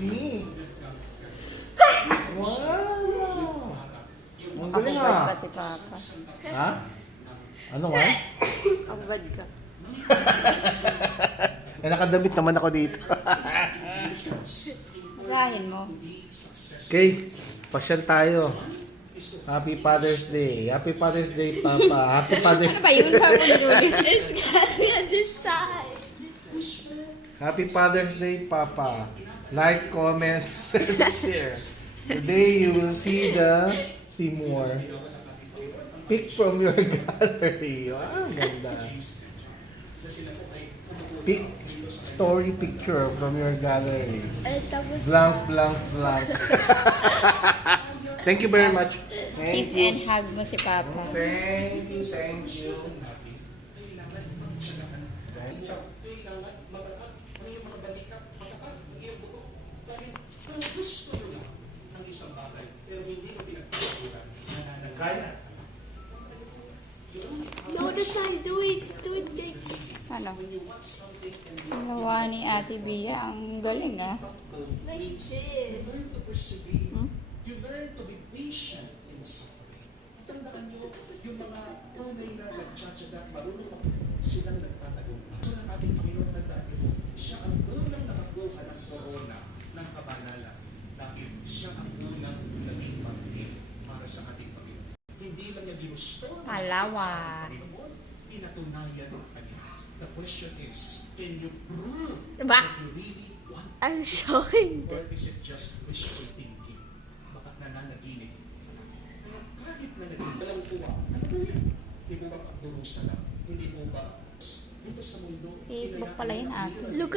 Me. Wow. Ang galing Akubad ah. pa si Papa. Ha? Ano nga? Akubad ka. Eh, nakadamit naman ako dito. Masahin mo. Okay, pasyal tayo. Happy Father's Day. Happy Father's Day, Papa. Happy Father's Ano ba yun? Parang ulit-ulit. It's gotta be on this side. Happy Father's Day, Papa. Like, comment, and share. Today you will see more. Pick from your gallery. Wow, ganda. Pick story picture from your gallery. Blank, blank, blank. Thank you very much. Kiss and hug mo si Papa. Thank you, thank you. No, the side. Do it. Do it, Jake. Ano? Ginawa ni Ate Bia. Ang galing ah. Like this. Hmm? You learn to be patient in suffering. Tandaan nyo, yung mga tunay na nagtsatsaga, marunong silang nagtatagumpay. So ng ating Panginoon, tandaan nyo, siya ang unang nakakuha ng corona ng kabanalan dahil siya ang unang naging pangil para sa ating Panginoon. Hindi lang niya ginusto ang Palawan. Panginoon, pinatunayan kanya. The question is, can you prove Diba? that you really want I'm showing or is it just wishful thinking? Baka nananaginip ka lang. Pero kahit nanaginip, walang tuwa. Ano po yan? Hindi mo ba pagdurusa lang? Hindi mo ba dito sa mundo? Facebook pala yun, Ate. Look